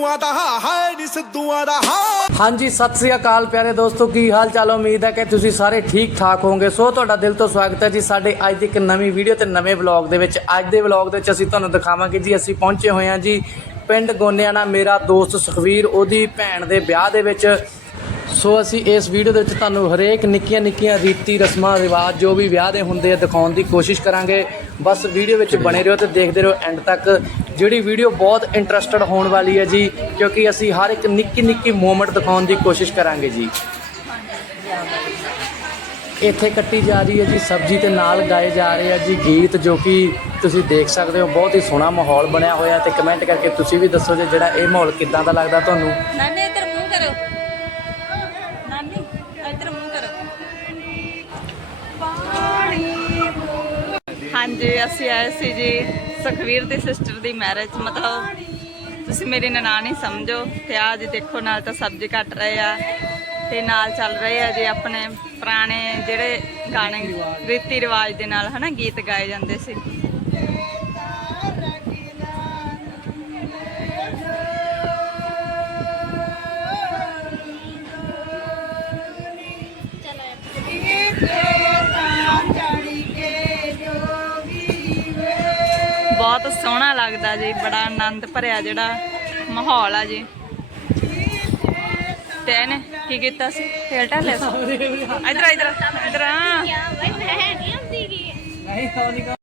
ਸਿੱਧੂਆਂ ਦਾ ਹਾ, ਹਾਏ ਨੀ ਸਿੱਧੂਆਂ ਦਾ ਹਾ। ਹਾਂਜੀ, ਸਤਿ ਸ੍ਰੀ ਅਕਾਲ ਪਿਆਰੇ ਦੋਸਤੋ, ਕੀ ਹਾਲ ਚਾਲ ਉਮੀਦ ਹੈ ਕਿ ਤੁਸੀਂ ਸਾਰੇ ਠੀਕ ਠਾਕ ਹੋਵੋਗੇ। ਸੋ, ਤੁਹਾਡਾ ਦਿਲ ਤੋਂ ਸਵਾਗਤ ਹੈ ਜੀ ਸਾਡੇ ਅੱਜ ਦੀ ਇੱਕ ਨਵੀਂ ਵੀਡੀਓ ਤੇ ਨਵੇਂ ਵਲੌਗ ਦੇ ਵਿੱਚ। ਅੱਜ ਦੇ ਵਲੌਗ ਦੇ ਵਿੱਚ ਅਸੀਂ ਤੁਹਾਨੂੰ ਦਿਖਾਵਾਂਗੇ ਜੀ, ਅਸੀਂ ਪਹੁੰਚੇ ਹੋਏ ਹਾਂ ਜੀ ਪਿੰਡ ਗੋਨਿਆਣਾ, ਮੇਰਾ ਦੋਸਤ ਸੁਖਵੀਰ, ਉਹਦੀ ਭੈਣ ਦੇ ਵਿਆਹ ਦੇ ਵਿੱਚ। ਸੋ ਅਸੀਂ ਇਸ ਵੀਡੀਓ ਦੇ ਵਿੱਚ ਤੁਹਾਨੂੰ ਹਰੇਕ ਨਿੱਕੀਆਂ ਨਿੱਕੀਆਂ ਰੀਤੀ ਰਸਮਾਂ ਰਿਵਾਜ ਜੋ ਵੀ ਵਿਆਹ ਦੇ ਹੁੰਦੇ ਆ ਦਿਖਾਉਣ ਦੀ ਕੋਸ਼ਿਸ਼ ਕਰਾਂਗੇ। ਬਸ ਵੀਡੀਓ ਵਿੱਚ ਬਣੇ ਰਹੋ ਤੇ ਦੇਖਦੇ ਰਹੋ ਐਂਡ ਤੱਕ। ਜਿਹੜੀ ਵੀਡੀਓ ਬਹੁਤ ਇੰਟਰਸਟਡ ਹੋਣ ਵਾਲੀ ਹੈ ਜੀ ਕਿਉਂਕਿ ਅਸੀਂ ਹਰ ਇੱਕ ਨਿੱਕੀ ਨਿੱਕੀ ਮੂਮੈਂਟ ਦਿਖਾਉਣ ਦੀ ਕੋਸ਼ਿਸ਼ ਕਰਾਂਗੇ ਜੀ। ਇੱਥੇ ਕੱਟੀ ਜਾ ਰਹੀ ਹੈ ਜੀ ਸਬਜ਼ੀ ਤੇ ਨਾਲ ਗਾਏ ਜਾ ਰਹੇ ਆ ਜੀ ਗੀਤ ਜੋ ਕਿ ਤੁਸੀਂ ਦੇਖ ਸਕਦੇ ਹੋ ਬਹੁਤ ਹੀ ਸੋਹਣਾ ਮਾਹੌਲ ਬਣਿਆ ਹੋਇਆ ਤੇ ਕਮੈਂਟ ਕਰਕੇ ਤੁਸੀਂ ਵੀ ਦੱਸੋ ਜੇ ਜਿਹੜਾ ਇਹ ਮਾਹੌਲ ਕਿਦਾਂ ਦਾ ਲੱਗਦਾ ਤੁਹਾਨੂੰ? ਨਾਨੀ ਹਾਂਜੀ, ਅਸੀਂ ਆਏ ਸੀ ਜੀ ਸੁਖਵੀਰ ਦੀ ਸਿਸਟਰ ਦੀ ਮੈਰਿਜ ਮਤਲਬ ਤੁਸੀਂ ਮੇਰੀ ਨਨਾਣੀ ਸਮਝੋ ਤੇ ਆ ਜੀ ਦੇਖੋ, ਨਾਲ ਤਾਂ ਸਬਜ਼ੀ ਕੱਟ ਰਹੇ ਆ ਤੇ ਨਾਲ ਚੱਲ ਰਹੇ ਆ ਜੀ ਆਪਣੇ ਪੁਰਾਣੇ ਜਿਹੜੇ ਗਾਣੇ, ਰੀਤੀ ਰਿਵਾਜ ਦੇ ਨਾਲ ਹਨਾ ਗੀਤ ਗਾਏ ਜਾਂਦੇ ਸੀ। ਬਹੁਤ ਸੋਹਣਾ ਲੱਗਦਾ ਜੀ ਬੜਾ ਆਨੰਦ ਭਰਿਆ ਜਿਹੜਾ ਮਾਹੌਲ ਆ ਜੀ। ਤੇ ਇਹਨੇ ਕੀ ਕੀਤਾ ਸੀ? ਤੇਲ ਢਾਲਿਆ ਸੀ? ਇਧਰ ਇਧਰ ਇਧਰ ਆ। ਜੀਨਾ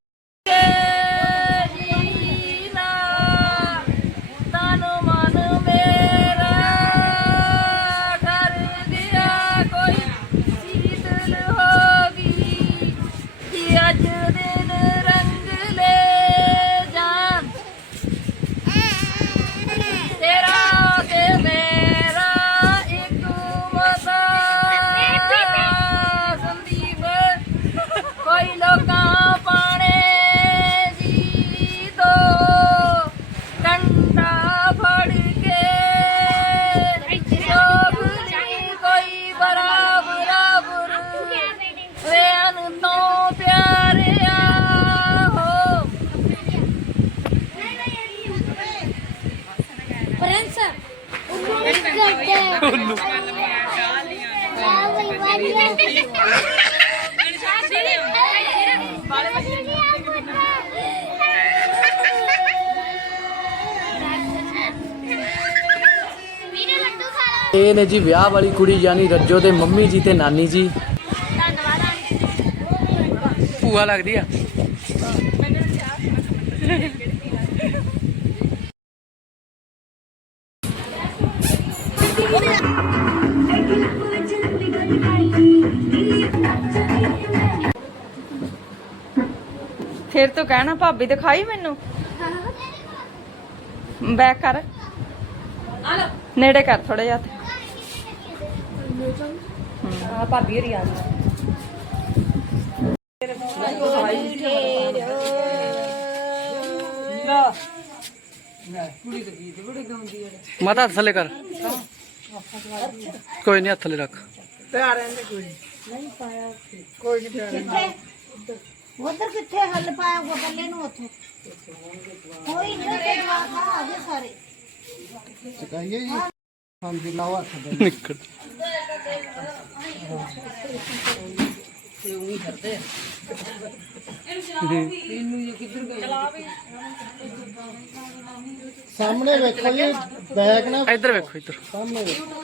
ਇਹ ਨੇ ਜੀ ਵਿਆਹ ਵਾਲੀ ਕੁੜੀ ਯਾਨੀ ਰੱਜੋ ਦੇ ਮੰਮੀ ਜੀ ਤੇ ਨਾਨੀ ਜੀ। ਭੂਆ ਲੱਗਦੀ ਆ। ਫਿਰ ਤੂੰ ਕਹਿਣਾ ਭਾਬੀ ਦਿਖਾਈ ਮੈਨੂੰ? ਬੈਕ ਕਰ। ਨੇੜੇ ਕਰ ਥੋੜਾ ਜਿਹਾ ਆ ਭਾਬੀ ਹਰੀ ਆ ਮਾਤਾ ਹੱਥ ਥੱਲੇ ਕਰ। ਕੋਈ ਨਹੀਂ ਹੱਥ ਥੱਲੇ ਰੱਖ। ਉਧਰ ਕਿੱਥੇ ਹੱਲ ਪਾਇਆ ਉਹ ਬੱਲੇ ਨੂੰ ਉੱਥੇ? ਕੋਈ ਨਹੀਂ ਤੇ ਜਵਾਬ ਆ ਗਏ ਸਾਰੇ। ਨਿਕਲ। ਸਾਹਮਣੇ ਵੇਖੋ ਜੀ ਬੈਗ ਨਾ ਇੱਧਰ ਵੇਖੋ ਇੱਧਰ। ਸਾਹਮਣੇ ਵੇਖੋ।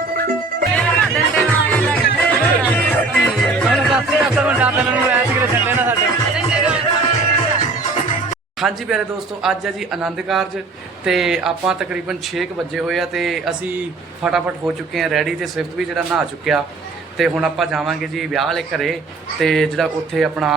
ਬਈ ਹਾਂਜੀ ਪਿਆਰੇ ਦੋਸਤੋ, ਅੱਜ ਹੈ ਜੀ ਆਨੰਦ ਕਾਰਜ ਤੇ ਆਪਾਂ ਤਕਰੀਬਨ 6 ਕੁ ਵਜੇ ਹੋਏ ਆ ਤੇ ਅਸੀਂ ਫਟਾਫਟ ਹੋ ਚੁੱਕੇ ਆ ਰੈਡੀ ਤੇ ਸਵਿਫਟ ਵੀ ਜਿਹੜਾ ਨਹਾ ਚੁੱਕਿਆ। ਤੇ ਹੁਣ ਆਪਾਂ ਜਾਵਾਂਗੇ ਜੀ ਵਿਆਹ ਵਾਲੇ ਘਰੇ ਤੇ ਜਿਹੜਾ ਉੱਥੇ ਆਪਣਾ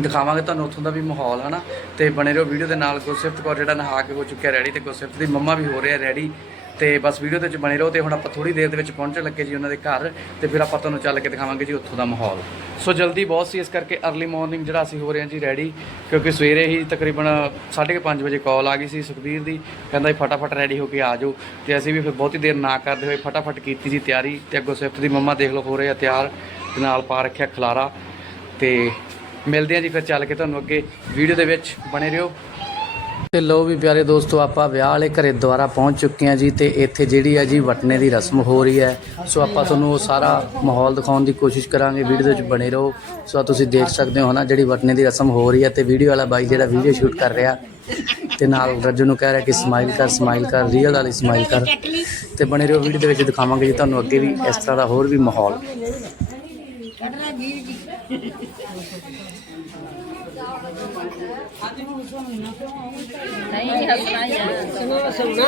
ਦਿਖਾਵਾਂਗੇ ਤੁਹਾਨੂੰ ਉੱਥੋਂ ਦਾ ਵੀ ਮਾਹੌਲ, ਹਨਾ? ਤੇ ਬਣੇ ਰਹੋ ਵੀਡੀਓ ਦੇ ਨਾਲ, ਗੁਰਸਿਫਤ ਕੌਰ ਜਿਹੜਾ ਨਹਾ ਕੇ ਹੋ ਚੁੱਕਿਆ ਰੈਡੀ ਤੇ ਗੁਰਸਿਫਤ ਦੀ ਮੰਮਾ ਵੀ ਹੋ ਰਿਹਾ ਰੈਡੀ। ਤੇ ਬਸ ਵੀਡੀਓ ਦੇ ਵਿੱਚ ਬਣੇ ਰਹੋ ਤੇ ਹੁਣ ਆਪਾਂ ਥੋੜੀ ਦੇਰ ਦੇ ਵਿੱਚ ਪਹੁੰਚਣ ਲੱਗੇ ਜੀ ਉਹਨਾਂ ਦੇ ਘਰ ਤੇ ਫਿਰ ਆਪਾਂ ਤੁਹਾਨੂੰ ਚੱਲ ਕੇ ਦਿਖਾਵਾਂਗੇ ਜੀ ਉੱਥੋਂ ਦਾ ਮਾਹੌਲ। ਸੋ ਜਲਦੀ ਬਹੁਤ ਸੀ ਇਸ ਕਰਕੇ अर्ਲੀ ਮਾਰਨਿੰਗ ਜਿਹੜਾ ਅਸੀਂ ਹੋ ਰਹੇ ਹਾਂ ਜੀ ਰੈਡੀ ਕਿਉਂਕਿ ਸਵੇਰੇ ਹੀ ਤਕਰੀਬਨ 5:30 ਵਜੇ ਕਾਲ ਆ ਗਈ ਸੀ ਸੁਖਬੀਰ ਦੀ, ਕਹਿੰਦਾ ਜੀ ਫਟਾਫਟ ਰੈਡੀ ਹੋ ਕੇ ਆ ਜਾਓ। ਤੇ ਅਸੀਂ ਵੀ ਫਿਰ ਬਹੁਤੀ ਦੇਰ ਨਾ ਕਰਦੇ ਹੋਏ ਫਟਾਫਟ ਕੀਤੀ ਜੀ ਤਿਆਰੀ ਤੇ ਅੱਗੋਂ ਸਿਫਤ ਦੀ ਮੰਮਾ ਦੇਖ ਲਓ ਹੋ ਰਹੇ ਆ ਤਿਆਰ ਤੇ ਨਾਲ ਪਾ ਰੱਖਿਆ ਖਲਾਰਾ। ਤੇ ਮਿਲਦੇ ਹਾਂ ਜੀ ਫਿਰ ਚੱਲ ਕੇ ਤੁਹਾਨੂੰ ਅੱਗੇ। ਵੀਡੀਓ ਦੇ ਵਿੱਚ ਬਣੇ ਰਹੋ। ਤੇ ਲੋ ਵੀ ਪਿਆਰੇ ਦੋਸਤੋ, ਆਪਾਂ ਵਿਆਹ ਵਾਲੇ ਘਰੇ ਦੁਆਰਾ ਪਹੁੰਚ ਚੁੱਕੇ ਹਾਂ ਜੀ ਤੇ ਇੱਥੇ ਜਿਹੜੀ ਹੈ ਜੀ ਵਟਨੇ ਦੀ ਰਸਮ ਹੋ ਰਹੀ ਹੈ। ਸੋ ਆਪਾਂ ਤੁਹਾਨੂੰ ਉਹ ਸਾਰਾ ਮਾਹੌਲ ਦਿਖਾਉਣ ਦੀ ਕੋਸ਼ਿਸ਼ ਕਰਾਂਗੇ, ਵੀਡੀਓ ਦੇ ਵਿੱਚ ਬਣੇ ਰਹੋ। ਸੋ ਤੁਸੀਂ ਦੇਖ ਸਕਦੇ ਹੋ ਨਾ, ਜਿਹੜੀ ਵਟਨੇ ਦੀ ਰਸਮ ਹੋ ਰਹੀ ਹੈ ਤੇ ਵੀਡੀਓ ਵਾਲਾ ਬਾਈ ਜਿਹੜਾ ਵੀਡੀਓ ਸ਼ੂਟ ਕਰ ਰਿਹਾ ਤੇ ਨਾਲ ਰੱਜੂ ਨੂੰ ਕਹਿ ਰਿਹਾ ਕਿ ਸਮਾਈਲ ਕਰ ਸਮਾਈਲ ਕਰ ਰੀਅਲ ਵਾਲੀ ਸਮਾਈਲ ਕਰ। ਤੇ ਬਣੇ ਰਹੋ, ਵੀਡੀਓ ਦੇ ਵਿੱਚ ਦਿਖਾਵਾਂਗੇ ਜੀ ਤੁਹਾਨੂੰ ਅੱਗੇ ਵੀ ਇਸ ਤਰ੍ਹਾਂ ਦਾ ਹੋਰ ਵੀ ਮਾਹੌਲ। ਨਹੀਂ ਹੱਸਣਾ ਹੀ ਆ ਚੱਲ ਅਸੀਂ ਆ।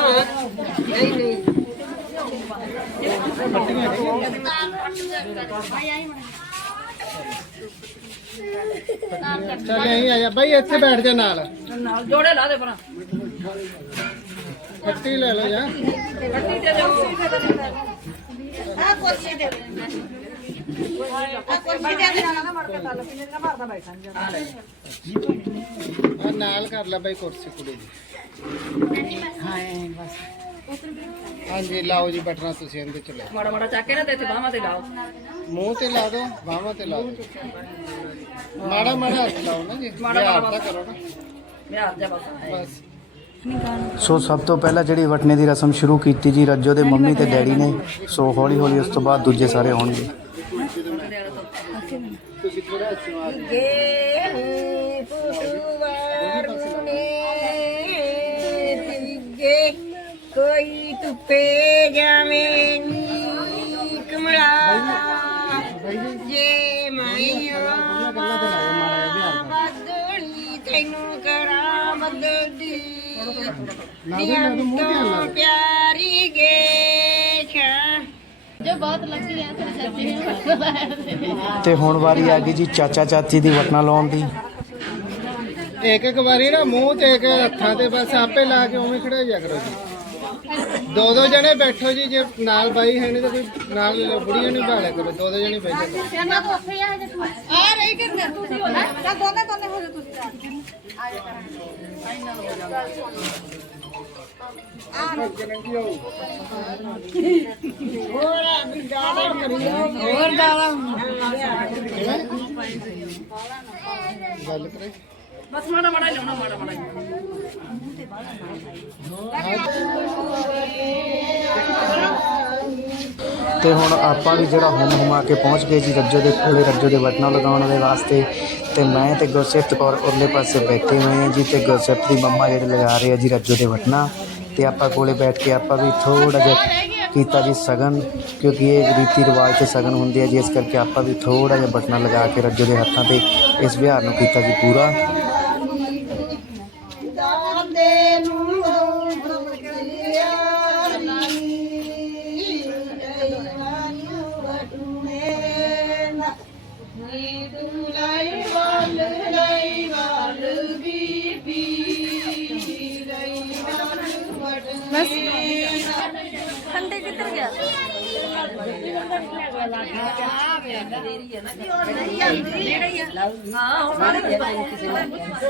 ਜਾ ਬਾਈ ਇੱਥੇ ਬੈਠ ਜਾ ਨਾਲ। ਜੋੜੇ ਲਾ ਦੇ ਪਰਾਂ ਪੱਟੀ ਲੈ ਲਓ ਜਾ ਆ ਕੁਰਸੀ ਦੇ ਆ ਕੁਰਸੀ ਦੇ ਦੇ। ਆ ਨਾਲ ਕਰ ਲੈ ਬਾਈ ਕੁਰਸੀ ਕੁੜੀ ਦੀ। ਹਾਂਜੀ ਲਾਓ ਜੀ ਬਟਨਾ ਤੁਸੀਂ ਇਹਦੇ ਚ ਲਾਓ। ਮਾੜਾ ਮਾੜਾ ਚੱਕ ਕੇ ਨਾ ਤੇ ਇੱਥੇ ਬਾਹਾਂ ਤੇ ਲਾਓ। ਮੂੰਹ ਤੇ ਲਾ ਦਿਓ ਬਾਹਾਂ ਤੇ ਲਾ ਦਿਓ। ਮਾੜਾ ਮਾੜਾ ਹੱਥ ਲਾਓ ਨਾ ਜੀ ਵਿਹਾਰ ਤਾਂ ਕਰੋ ਨਾ। ਮੈਂ ਆ ਜਾ ਬਸ। ਬਸ। ਸੋ ਸਭ ਤੋਂ ਪਹਿਲਾਂ ਜਿਹੜੀ ਵਟਨੇ ਦੀ ਰਸਮ ਸ਼ੁਰੂ ਕੀਤੀ ਜੀ ਰੱਜੋ ਦੇ ਮੰਮੀ ਤੇ ਡੈਡੀ ਨੇ ਸੋ ਹੌਲੀ ਹੌਲੀ ਉਸ ਤੋਂ ਬਾਅਦ ਦੂਜੇ ਸਾਰੇ ਆਉਣਗੇ ਕੋਈ ਧੁੱਪੇ ਜਾਵੇਂ ਨੀ ਕਮਲਾ। ਜੇ ਮਾਇਆ ਬਦਲੀ ਤੈਨੂੰ ਕਰਾਂ ਬਦਲੀ ਨੀਆਂ ਤੋਂ ਪਿਆਰੀ ਗੇਸ਼ਾ। ਤੇ ਹੁਣ ਵਾਰੀ ਆ ਗਈ ਜੀ ਚਾਚਾ ਚਾਚੀ ਦੀ ਵਟਨਾ ਲਾਉਣ ਦੀ। ਇੱਕ ਇੱਕ ਵਾਰੀ ਨਾ ਮੂੰਹ ਤੇ ਇੱਕ ਹੱਥਾਂ ਤੇ ਬਸ ਆਪੇ ਲਾ ਕੇ ਉਵੇਂ ਖੜੇ ਜਾ ਕਰੋ ਜੀ। ਦੋ ਦੋ ਜਣੇ ਬੈਠੋ ਜੀ ਜੇ ਨਾਲ ਬਾਈ ਹੈ ਨਹੀਂ ਤਾਂ ਕੋਈ ਨਾਲ ਬੁੜੀਆਂ ਨਹੀਂ ਭਾਲਿਆ ਕਰੋ ਦੋ ਦੋ ਜਣੇ ਬੈਠੋ ਆ ਰਹੀ ਕਰਨਾ ਤੁਸੀਂ ਹੋ ਜਾ। ਚੱਲ ਦੋਨੇ ਦੋਨੇ ਹੋ ਜਾ ਤੁਸੀਂ ਗੱਲ ਕਰੇ। ਬਸ ਮਾੜਾ ਮਾੜਾ ਲਾਉਣਾ, ਮਾੜਾ ਮਾੜਾ ਤੇ ਹੁਣ ਆਪਾਂ ਵੀ ਜਿਹੜਾ ਹੁਮ ਹੁਮਾ ਕੇ ਪਹੁੰਚ ਗਏ ਜੀ ਰੱਜੋ ਦੇ ਕੋਲੇ, ਰੱਜੋ ਦੇ ਵਟਨਾ ਲਗਾਉਣ ਦੇ ਵਾਸਤੇ, ਤੇ ਮੈਂ ਤੇ ਗੁਰਸਿਫਤ ਕੌਰ ਉਰਲੇ ਪਾਸੇ ਬੈਠੇ ਹੋਏ ਹਾਂ ਜੀ, ਤੇ ਗੁਰਸਿਫਤ ਦੀ ਮੰਮਾ ਜਿਹੜੇ ਲਗਾ ਰਹੇ ਆ ਜੀ ਰੱਜੋ ਦੇ ਵਟਨਾ ਤੇ ਆਪਾਂ ਕੋਲੇ ਬੈਠ ਕੇ ਆਪਾਂ ਵੀ ਥੋੜਾ ਜਿਹਾ ਕੀਤਾ ਜੀ ਸਗਨ, ਕਿਉਂਕਿ ਇਹ ਰੀਤੀ ਰਿਵਾਜ ਤੇ ਸਗਨ ਹੁੰਦੇ ਆ ਜੀ, ਇਸ ਕਰਕੇ ਆਪਾਂ ਵੀ ਥੋੜਾ ਜਿਹਾ ਬਟਨਾ ਲਗਾ ਕੇ ਰੱਜੋ ਦੇ ਹੱਥਾਂ ਤੇ ਇਸ ਵਿਹਾਰ ਨੂੰ ਕੀਤਾ ਜੀ ਪੂਰਾ। ਵਾਲ ਲਈ ਵਾਲ ਬੀਬੀ। ਲਈ ਵਾਲ ਵਟੂਨੇ ਠੰਡੇ ਕਿੱਧਰ ਗਿਆ?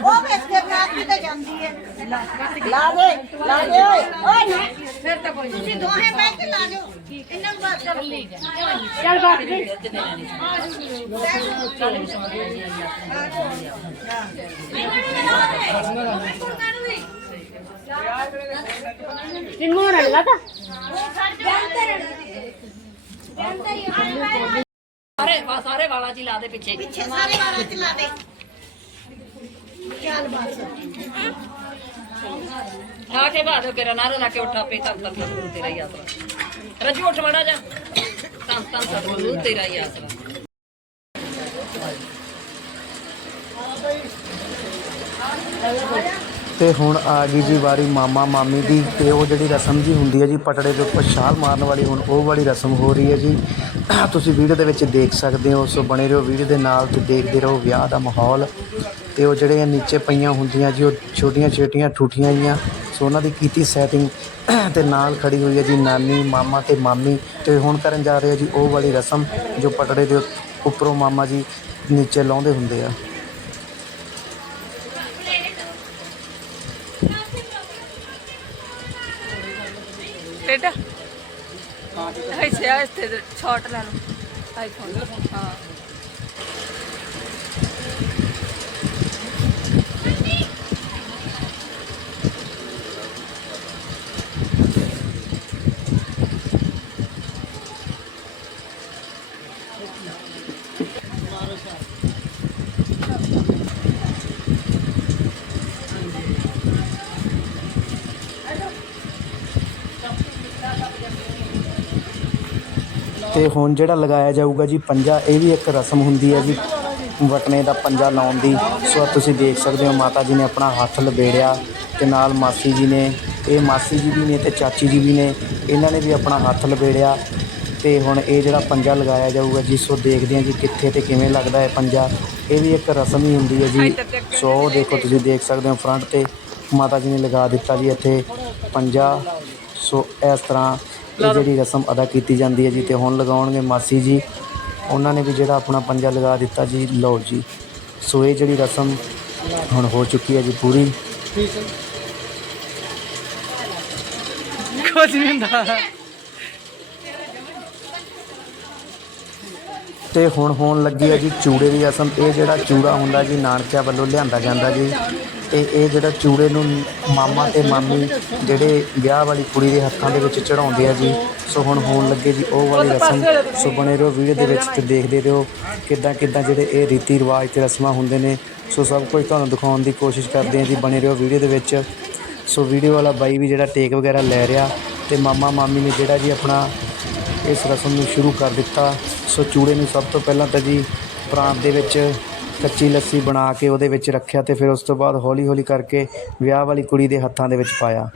ਉਹ ਵੇਖ ਕੇ ਨਾਕ ਤੇ ਜਾਂਦੀ ਹੈ। ਲਾ ਦੇ ਲਾ ਦੇ ਓਏ। ਓਏ ਨਾ ਤੁਸੀਂ ਦੋਹੇ ਬਹਿ ਕੇ ਲਾ ਜਾਓ ਇਹਨਾਂ ਨੂੰ ਬਾਤ ਕਰ ਲਈ ਸਾਰੇ ਸਾਰੇ ਵਾਲਾਂ ਹੀ ਲਾ ਦੇ ਪਿੱਛੇ ਪਿੱਛੇ ਸਾਰੇ ਵਾਰਾਂ ਚ ਲਾ ਦੇ। ਚੱਲ ਬਸ ਲਾ ਕੇ ਬਾਹਰ ਕੇ ਨਾਰੇ ਲਾ ਕੇ ਉਠਾ ਪੇ ਤਾਂ ਤਾਂ ਗੁਰੂ ਤੇਰਾ ਹੀ ਆਸਰਾ। ਰਜੂ, ਉੱਠ ਮੜਾ ਜਾ ਤਾਂ ਤਾਂ ਸਤਿਗੁਰੂ, ਤੇਰਾ ਹੀ ਆਸਰਾ। ਤੇ ਹੁਣ ਆ ਗਈ ਜੀ ਵਾਰੀ ਮਾਮਾ, ਮਾਮੀ ਦੀ, ਤੇ ਉਹ ਜਿਹੜੀ ਰਸਮ ਜੀ ਹੁੰਦੀ ਹੈ ਜੀ, ਪਟੜੇ ਦੇ ਉੱਪਰ ਛਾਲ ਮਾਰਨ ਵਾਲੀ, ਹੁਣ ਉਹ ਵਾਲੀ ਰਸਮ ਹੋ ਰਹੀ ਹੈ ਜੀ। ਤੁਸੀਂ ਵੀਡੀਓ ਦੇ ਵਿੱਚ ਦੇਖ ਸਕਦੇ ਹੋ, ਸੋ ਬਣੇ ਰਹੋ ਵੀਡੀਓ ਦੇ ਨਾਲ ਤੇ ਦੇਖਦੇ ਰਹੋ ਵਿਆਹ ਦਾ ਮਾਹੌਲ। ਤੇ ਉਹ ਜਿਹੜੇ ਨੀਚੇ ਪਈਆਂ ਹੁੰਦੀਆਂ ਜੀ, ਉਹ ਛੋਟੀਆਂ ਛੋਟੀਆਂ ਠੂਠੀਆਂ ਜੀਆਂ, ਸੋ ਉਹਨਾਂ ਦੀ ਕੀਤੀ ਸੈਟਿੰਗ ਤੇ ਨਾਲ ਖੜੀ ਹੋਈ ਹੈ ਜੀ ਨਾਨੀ, ਮਾਮਾ ਤੇ ਮਾਮੀ ਤੇ ਹੁਣ ਕਰਨ ਜਾ ਰਹੇ ਆ ਜੀ ਉਹ ਵਾਲੀ ਰਸਮ ਜੋ ਪਟੜੇ ਦੇ ਉੱਪਰੋਂ ਮਾਮਾ ਜੀ ਨੀਚੇ ਲਾਉਂਦੇ ਹੁੰਦੇ ਆ। ਟੇਡਾ ਹਾਂ ਇੱਥੇ ਆ ਇੱਥੇ ਸ਼ਾਟ ਲੈ ਲਓ ਆਈਫੋਨ ਹਾਂ। ਤੇ ਹੁਣ ਜਿਹੜਾ ਲਗਾਇਆ ਜਾਊਗਾ ਜੀ ਪੰਜਾ, ਇਹ ਵੀ ਇੱਕ ਰਸਮ ਹੁੰਦੀ ਹੈ ਜੀ। ਵਟਨੇ ਦਾ ਪੰਜਾ ਲਾਉਣ ਦੀ। ਸੋ ਤੁਸੀਂ ਦੇਖ ਸਕਦੇ ਹੋ, ਮਾਤਾ ਜੀ ਨੇ ਆਪਣਾ ਹੱਥ ਲਬੇੜਿਆ ਤੇ ਨਾਲ ਮਾਸੀ ਜੀ ਨੇ, ਇਹ ਮਾਸੀ ਜੀ ਵੀ ਨੇ ਤੇ ਚਾਚੀ ਜੀ ਵੀ ਨੇ, ਇਹਨਾਂ ਨੇ ਵੀ ਆਪਣਾ ਹੱਥ ਲਬੇੜਿਆ। ਤੇ ਹੁਣ ਇਹ ਜਿਹੜਾ ਪੰਜਾ ਲਗਾਇਆ ਜਾਊਗਾ ਜੀ, ਸੋ ਦੇਖਦੇ ਹਾਂ ਜੀ ਕਿੱਥੇ ਤੇ ਕਿਵੇਂ ਲੱਗਦਾ ਹੈ ਪੰਜਾ। ਇਹ ਵੀ ਇੱਕ ਰਸਮ ਹੀ ਹੁੰਦੀ ਹੈ ਜੀ। ਸੋ ਦੇਖੋ, ਤੁਸੀਂ ਦੇਖ ਸਕਦੇ ਹੋ ਫਰੰਟ ਤੇ ਮਾਤਾ ਜੀ ਨੇ ਲਗਾ ਦਿੱਤਾ ਜੀ ਇੱਥੇ ਪੰਜਾ। ਸੋ ਇਸ ਤਰ੍ਹਾਂ ਇਹ ਜਿਹੜੀ ਰਸਮ ਅਦਾ ਕੀਤੀ ਜਾਂਦੀ ਹੈ ਜੀ ਤੇ ਹੁਣ ਲਗਾਉਣਗੇ ਮਾਸੀ ਜੀ। ਉਹਨਾਂ ਨੇ ਵੀ ਜਿਹੜਾ ਆਪਣਾ ਪੰਜਾ ਲਗਾ ਦਿੱਤਾ ਜੀ ਲਓ ਜੀ। ਸੋ ਇਹ ਜਿਹੜੀ ਰਸਮ ਹੁਣ ਹੋ ਚੁੱਕੀ ਹੈ ਜੀ ਪੂਰੀ। ਕੁਝ ਨਹੀਂ ਹੁੰਦਾ। ਤੇ ਹੁਣ ਹੋਣ ਲੱਗੀ ਹੈ ਜੀ ਚੂੜੇ ਦੀ ਰਸਮ। ਇਹ ਜਿਹੜਾ ਚੂੜਾ ਹੁੰਦਾ ਜੀ, ਨਾਨਕਿਆਂ ਵੱਲੋਂ ਲਿਆਂਦਾ ਜਾਂਦਾ ਜੀ। ਤੇ ਇਹ ਜਿਹੜਾ ਚੂੜੇ ਨੂੰ ਮਾਮਾ ਤੇ ਮਾਮੀ ਜਿਹੜੇ ਵਿਆਹ ਵਾਲੀ ਕੁੜੀ ਦੇ ਹੱਥਾਂ ਦੇ ਵਿੱਚ ਚੜਾਉਂਦੇ ਆ ਜੀ, ਸੋ ਹੁਣ ਹੋਣ ਲੱਗੇ ਜੀ ਉਹ ਵਾਲੀ ਰਸਮ। ਸੋ ਬਣੇ ਰਹੋ, ਵੀਡੀਓ ਦੇ ਵਿੱਚ ਤੇ ਦੇਖਦੇ ਰਹੋ ਕਿੱਦਾਂ ਕਿੱਦਾਂ ਜਿਹੜੇ ਇਹ ਰੀਤੀ ਰਿਵਾਜ ਤੇ ਰਸਮਾਂ ਹੁੰਦੇ ਨੇ। ਸੋ ਸਭ ਕੁਝ ਤੁਹਾਨੂੰ ਦਿਖਾਉਣ ਦੀ ਕੋਸ਼ਿਸ਼ ਕਰਦੇ ਹਾਂ ਜੀ, ਬਣੇ ਰਹੋ ਵੀਡੀਓ ਦੇ ਵਿੱਚ। ਸੋ ਵੀਡੀਓ ਵਾਲਾ ਬਾਈ ਵੀ ਜਿਹੜਾ ਟੇਕ ਵਗੈਰਾ ਲੈ ਰਿਹਾ ਤੇ ਮਾਮਾ ਮਾਮੀ ਨੇ ਜਿਹੜਾ ਜੀ ਆਪਣਾ ਇਸ ਰਸਮ ਨੂੰ ਸ਼ੁਰੂ ਕਰ ਦਿੱਤਾ। ਸੋ ਚੂੜੇ ਨੂੰ ਸਭ ਤੋਂ ਪਹਿਲਾਂ ਤਾਂ ਜੀ ਪ੍ਰਾਂਤ ਦੇ ਵਿੱਚ ਕੱਚੀ ਲੱਸੀ ਬਣਾ ਕੇ ਉਹਦੇ ਵਿੱਚ ਰੱਖਿਆ ਤੇ ਫਿਰ ਉਸ ਤੋਂ ਬਾਅਦ ਹੌਲੀ ਹੌਲੀ ਕਰਕੇ ਵਿਆਹ ਵਾਲੀ ਕੁੜੀ ਦੇ ਹੱਥਾਂ ਦੇ ਵਿੱਚ ਪਾਇਆ।